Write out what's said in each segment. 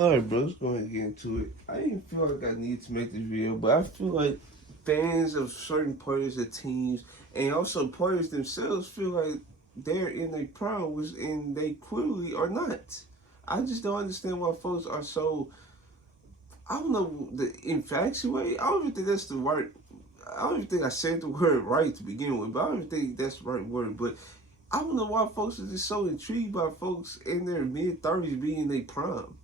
Alright, bro, let's go ahead and get into it. I didn't feel like I need to make this video, but I feel like fans of certain players of teams and also players themselves feel like they're in their prime, which and they clearly are not. I just don't understand why folks are so, I don't know, the infatuated. I don't even think that's the right. I don't even think I said the word right to begin with, but I don't even think that's the right word. But I don't know why folks are just so intrigued by folks in their mid-30s being in their prime.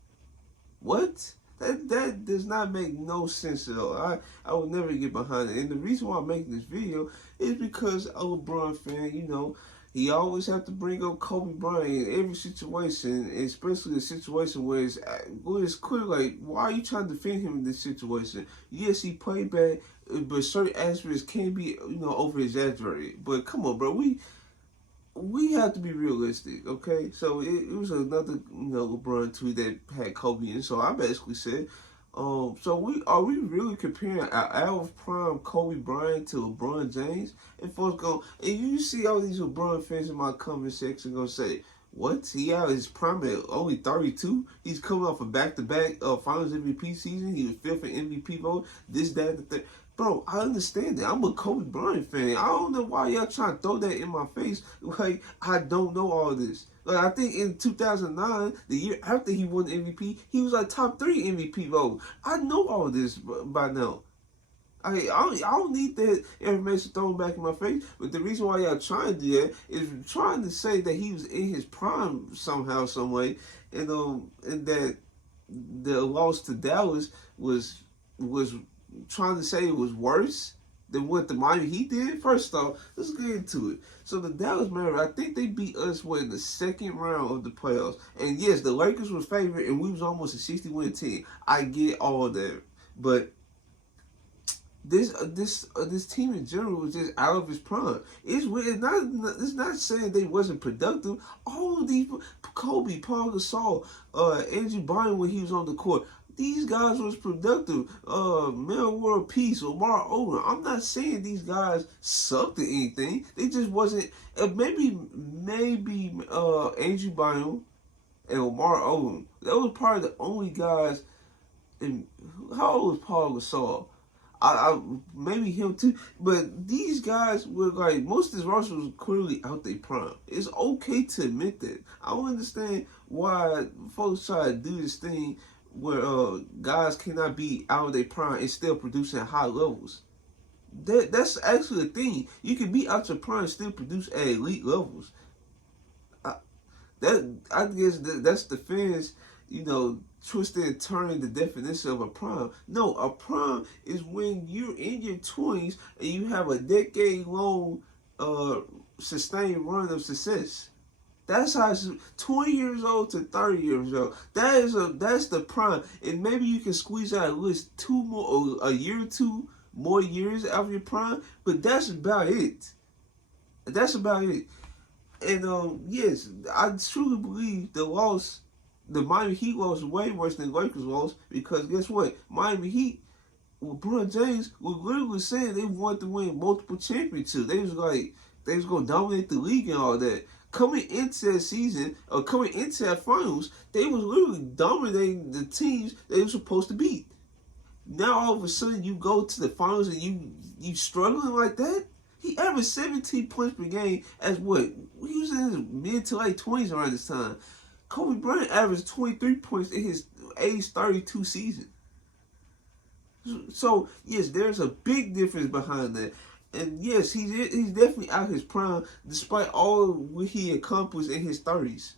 What? That does not make no sense at all. I would never get behind it. And the reason why I'm making this video is because I'm a Bron fan. You know, he always have to bring up Kobe Bryant in every situation, especially a situation where it's clear, like, why are you trying to defend him in this situation? Yes, he played bad, but certain aspects can be, over exaggerated. But come on, bro, we have to be realistic, okay? So it was another, LeBron tweet that had Kobe in. So I basically said, so we really comparing our out of prime Kobe Bryant to LeBron James? And folks go, and you see all these LeBron fans in my comment section gonna say, what? He out of his prime at only 32? He's coming off a back-to-back Finals MVP season. He was fifth in MVP vote. This, that, and the third. Bro, I understand that. I'm a Kobe Bryant fan. I don't know why y'all trying to throw that in my face. Like, I don't know all this. Like, I think in 2009, the year after he won the MVP, he was like top 3 MVP vote. I know all this by now. I don't need that information thrown back in my face. But the reason why y'all trying to do that is trying to say that he was in his prime somehow, some way, and that the loss to Dallas was trying to say it was worse than what the Miami Heat did. First off, let's get into it. So the Dallas Mavericks, I think they beat us in the second round of the playoffs. And yes, the Lakers was favored, and we was almost a 60-win team. I get all that, but this team in general was just out of his prime. It's not saying they wasn't productive. All of these, Kobe, Paul Gasol, Andrew Bynum when he was on the court, these guys was productive. Mel World Peace, Lamar Odom. I'm not saying these guys sucked at anything. They just wasn't. Maybe Andrew Bynum and Lamar Odom. That was probably the only guys. And how old was Paul Gasol? I maybe him too, but these guys were like, most of this roster was clearly out their prime. It's okay to admit that. I don't understand why folks try to do this thing where guys cannot be out of their prime and still producing at high levels. That's actually a thing. You can be out your prime and still produce at elite levels. I guess that's the fans, twisting and turning the definition of a prime. No, a prime is when you're in your 20s and you have a decade-long sustained run of success. That's how it's 20 years old to 30 years old. That's the prime. And maybe you can squeeze out at least a year or two more years out of your prime, but that's about it. That's about it. And yes, I truly believe the Miami Heat loss was way worse than Lakers loss, because guess what? Miami Heat, LeBron James was literally saying they wanted to win multiple championships. They was going to dominate the league and all that. Coming into that season, or coming into that finals, they was literally dominating the teams they were supposed to beat. Now all of a sudden you go to the finals and you struggling like that? He averaged 17 points per game as what? He was in his mid to late 20s around this time. Kobe Bryant averaged 23 points in his age 32 season. So, yes, there's a big difference behind that. And yes, he's definitely out his prime despite all what he accomplished in his 30s.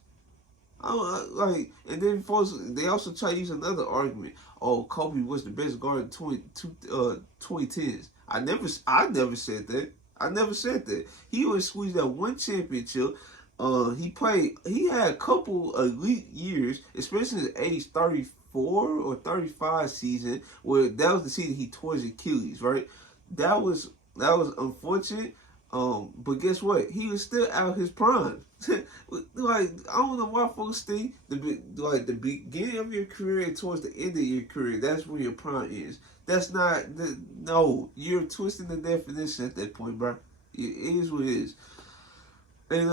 And then folks, they also try to use another argument. Oh, Kobe was the best guard in 2010s. I never said that. I never said that. He only squeezed out one championship. He had a couple elite years, especially in his age 34 or 35 season, where that was the season he tore his Achilles, right? That was unfortunate. But guess what? He was still out his prime. Like, I don't know why folks think the beginning of your career and towards the end of your career, that's when your prime is. That's not no. You're twisting the definition at that point, bro. It is what it is. And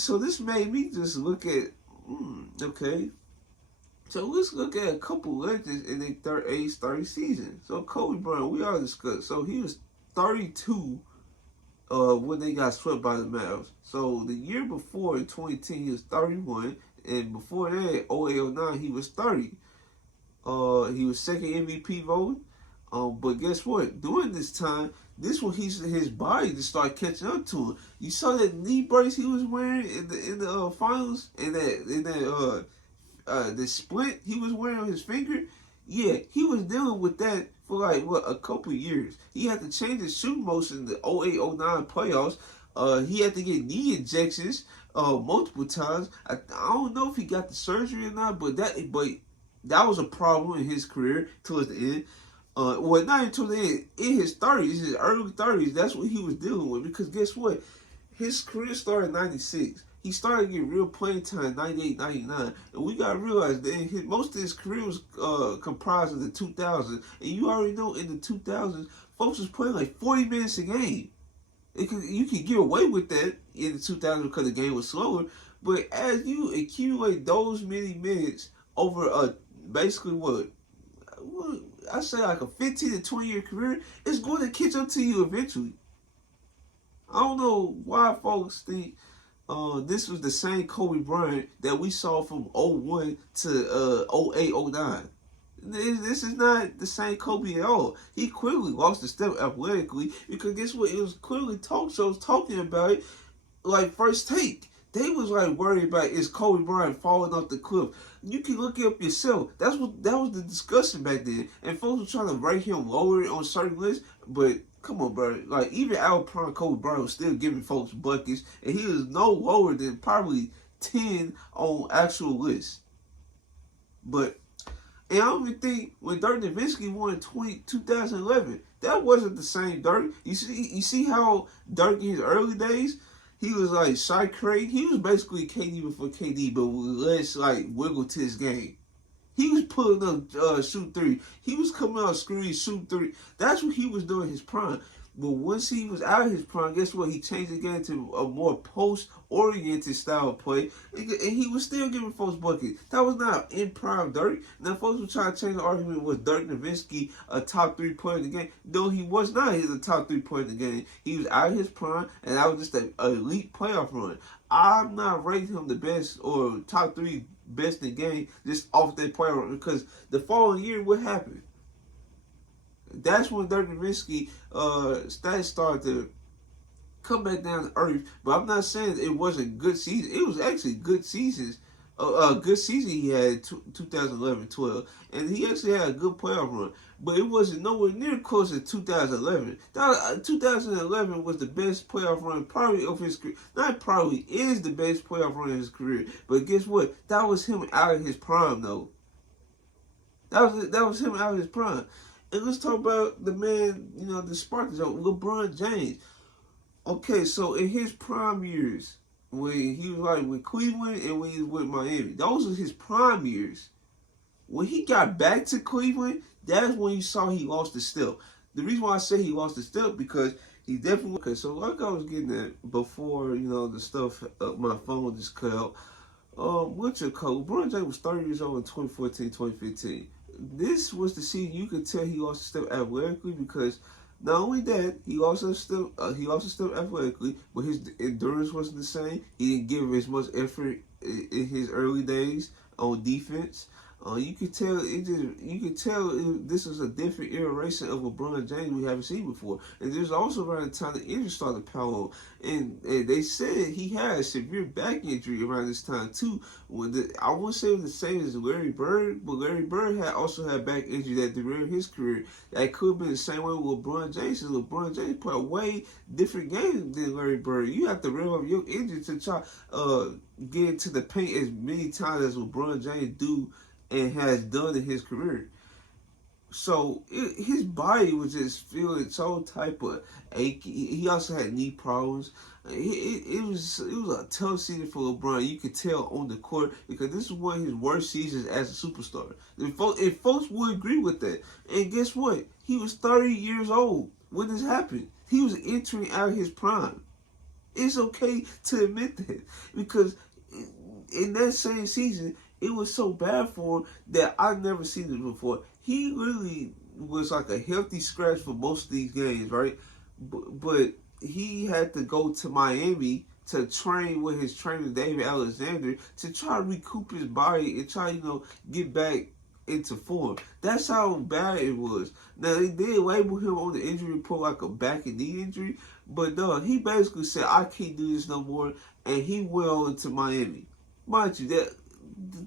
so this made me just look at okay. So let's look at a couple legends in their age 30 season. So Kobe Bryant, we all discussed. So he was 32 when they got swept by the Mavs. So the year before in 2010 he was 31, and before that 08-09 he was 30. He was second MVP vote. But guess what? During this time, this when his body just started catching up to him. You saw that knee brace he was wearing in the finals, and the splint he was wearing on his finger. Yeah, he was dealing with that for like a couple years. He had to change his shooting motion in the 08-09 playoffs. He had to get knee injections multiple times. I don't know if he got the surgery or not, but that was a problem in his career towards the end. Well, not until the end. In his 30s, his early 30s, that's what he was dealing with. Because guess what? His career started in 96. He started getting real playing time 98, 99. And we got to realize that most of his career was comprised of the 2000s. And you already know in the 2000s, folks was playing like 40 minutes a game. You could get away with that in the 2000s because the game was slower. But as you accumulate those many minutes over basically what I say like a 15 to 20 year career, it's going to catch up to you eventually. I don't know why folks think this was the same Kobe Bryant that we saw from 01 to 08-09. This is not the same Kobe at all. He clearly lost a step athletically because guess what? It was clearly talk shows talking about it like First Take. They was like worried about is Kobe Bryant falling off the cliff. You can look it up yourself. That was the discussion back then. And folks were trying to rank him lower on certain lists, but come on, bro. Like even our prime Kobe Bryant was still giving folks buckets, and he was no lower than probably 10 on actual lists. But and I don't even think when Dirk Nowitzki won in 2011, that wasn't the same Dirk. You see how Dirk in his early days, he was like Shy Craig. He was basically KD before KD, but with less like wiggle to his game. He was pulling up shoot three. He was coming out screen shoot three. That's what he was doing in his prime. But once he was out of his prime, guess what? He changed the game to a more post-oriented style of play, and he was still giving folks buckets. That was not in prime Dirk. Now, folks were trying to change the argument. Was Dirk Nowitzki a top 3 player in the game? No, he was not. He was a top 3 player in the game. He was out of his prime, and that was just an elite playoff run. I'm not rating him the best or top 3 best in the game just off that playoff run because the following year, what happened? That's when Dirk Nowitzki stats started to come back down to earth. But I'm not saying it wasn't good season. It was actually good seasons. Good season he had 2011-12, and he actually had a good playoff run. But it wasn't nowhere near close to 2011. 2011 was the best playoff run probably of his career. Not probably, is the best playoff run of his career. But guess what? That was him out of his prime, though. That was him out of his prime. And let's talk about the man, the Spartans, LeBron James. Okay, so in his prime years, when he was like with Cleveland and when he was with Miami, those are his prime years. When he got back to Cleveland, that's when you saw he lost the step. The reason why I say he lost the step because he definitely. Okay, so like I was getting at before, the stuff, my phone just cut out. What's your code? LeBron James was 30 years old in 2014, 2015. This was the season you could tell he lost a step athletically because not only that he lost a step athletically, but his endurance wasn't the same. He didn't give as much effort in his early days on defense. You could tell this is a different iteration of LeBron James we haven't seen before. And there's also around the time the injury started to pile on. And they said he had a severe back injury around this time too. I won't say it was the same as Larry Bird, but Larry Bird also had back injury that derailed his career. That could have been the same way with LeBron James. And LeBron James played a way different game than Larry Bird. You have to rev up your injury to try get into the paint as many times as LeBron James do and has done in his career. So his body was just feeling some type of ache. He also had knee problems. It was a tough season for LeBron. You could tell on the court because this is one of his worst seasons as a superstar. If folks would agree with that. And guess what? He was 30 years old when this happened. He was entering out of his prime. It's okay to admit that because in that same season, it was so bad for him that I've never seen it before. He really was like a healthy scratch for most of these games, right? But he had to go to Miami to train with his trainer David Alexander to try to recoup his body and try, get back into form. That's how bad it was. Now they did label him on the injury report like a back and knee injury, but no, he basically said I can't do this no more, and he went on to Miami. Mind you, that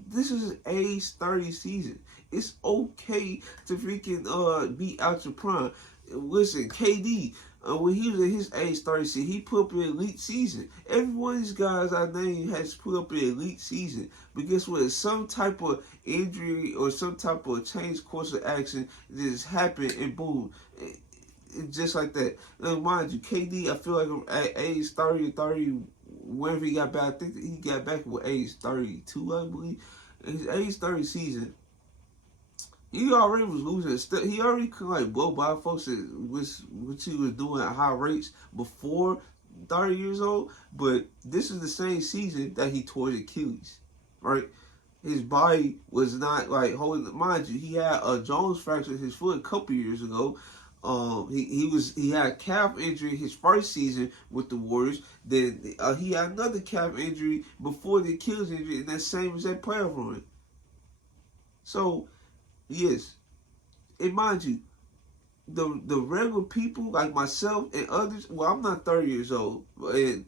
this is his age 30 season. It's okay to freaking be out your prime. Listen, KD, when he was at his age 30 season, he put up an elite season. Every one of these guys I named has put up an elite season. But guess what? Some type of injury or some type of change course of action just happened and boom. It's just like that. Now, mind you, KD, I feel like at age 30 or 30, whenever he got back, I think he got back with age 32, I believe. In his age 30 season, he already was losing. He already could blow by folks which he was doing at high rates before 30 years old. But this is the same season that he tore his Achilles, right? His body was not holding. Mind you, he had a Jones fracture in his foot a couple years ago. He had a calf injury his first season with the Warriors. Then he had another calf injury before the Achilles injury, and that same as that playoff run. So. Yes, and mind you, the regular people like myself and others. Well, I'm not 30 years old, and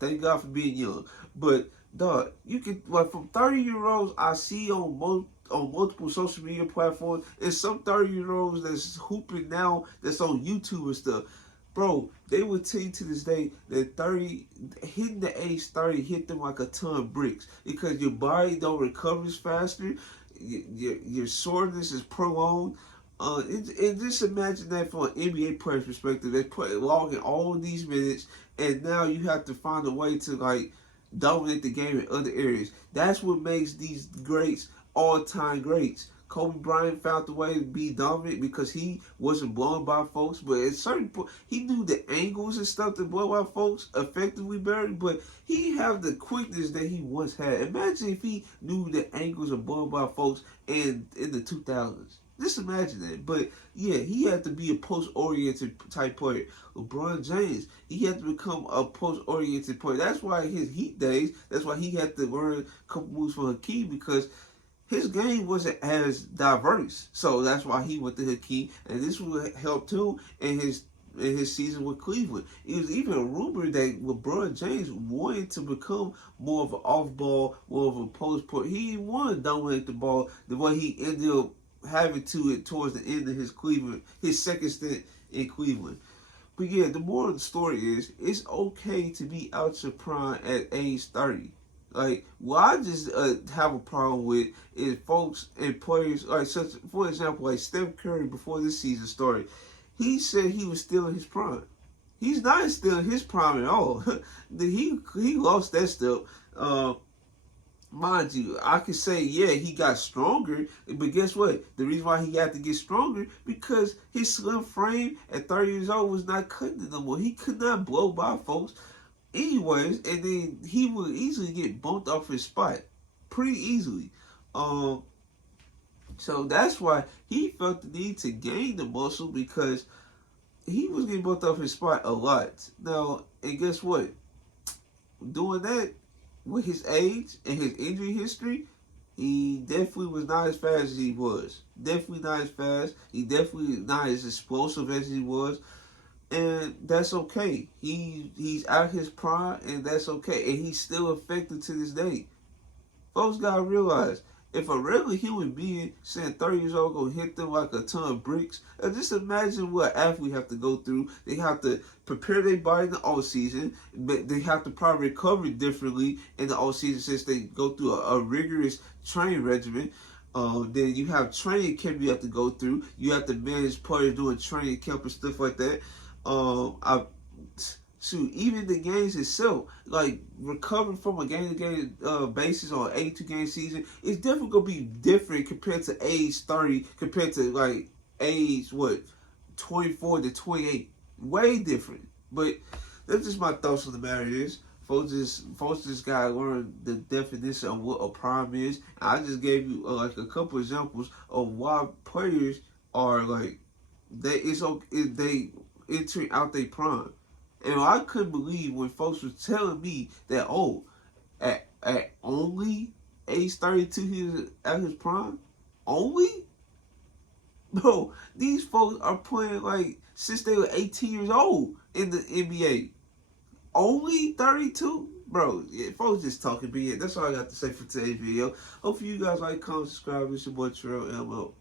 thank God for being young. But dog, you can from 30-year-olds I see on multiple social media platforms, and some 30-year-olds that's hooping now that's on YouTube and stuff. Bro, they will tell you to this day that hitting the age 30 hit them like a ton of bricks because your body don't recover as faster. Your soreness is prolonged. And just imagine that from an NBA player's perspective. They logging all these minutes, and now you have to find a way to dominate the game in other areas. That's what makes these greats all-time greats. Kobe Bryant found the way to be dominant because he wasn't blown by folks, but at certain point, he knew the angles and stuff to blow by folks effectively better, but he have the quickness that he once had. Imagine if he knew the angles of blown by folks in the 2000s. Just imagine that. But yeah, he had to be a post-oriented type player. LeBron James, he had to become a post-oriented player. That's why his Heat days, that's why he had to learn a couple moves from Hakeem because his game wasn't as diverse, so that's why he went to Hakeem, and this would help too in his season with Cleveland. It was even a rumor that LeBron James wanted to become more of an off-ball, more of a post player. He didn't want to dominate the ball the way he ended up having to it towards the end of his second stint in Cleveland. But yeah, the moral of the story is it's okay to be out your prime at age 30. What I just have a problem with is folks and players, for example, Steph Curry before this season started, he said he was still in his prime. He's not still in his prime at all. he lost that step. Mind you, I could say, yeah, he got stronger, but guess what? The reason why he had to get stronger, because his slim frame at 30 years old was not cutting it no more. He could not blow by folks anyways, and then he would easily get bumped off his spot. Pretty easily. So that's why he felt the need to gain the muscle because he was getting bumped off his spot a lot. Now, and guess what? Doing that, with his age and his injury history, he definitely was not as fast as he was. Definitely not as fast. He definitely not as explosive as he was. And that's okay. He's out his prime, and that's okay. And he's still effective to this day. Folks gotta realize, if a regular human being saying 30 years old gonna hit them like a ton of bricks, just imagine what an athlete have to go through. They have to prepare their body in the off season, but they have to probably recover differently in the off season since they go through a rigorous training regimen. Then you have training camp you have to go through. You have to manage players doing training camp and stuff like that. Even the games itself, recovering from a game-to-game basis on an 82-game season, it's definitely going to be different compared to age 30, compared to, age, 24 to 28. Way different. But that's just my thoughts on the matter is, Folks just gotta learn the definition of what a prime is. And I just gave you like a couple examples of why players are like they entering out their prime. And I couldn't believe when folks was telling me that at only age 32 he was at his prime. Only? Bro, these folks are playing like since they were 18 years old in the NBA. Only 32? Bro, yeah, folks just talking BS. That's all I got to say for today's video. Hopefully you guys like, comment, subscribe. It's your boy Terrell M.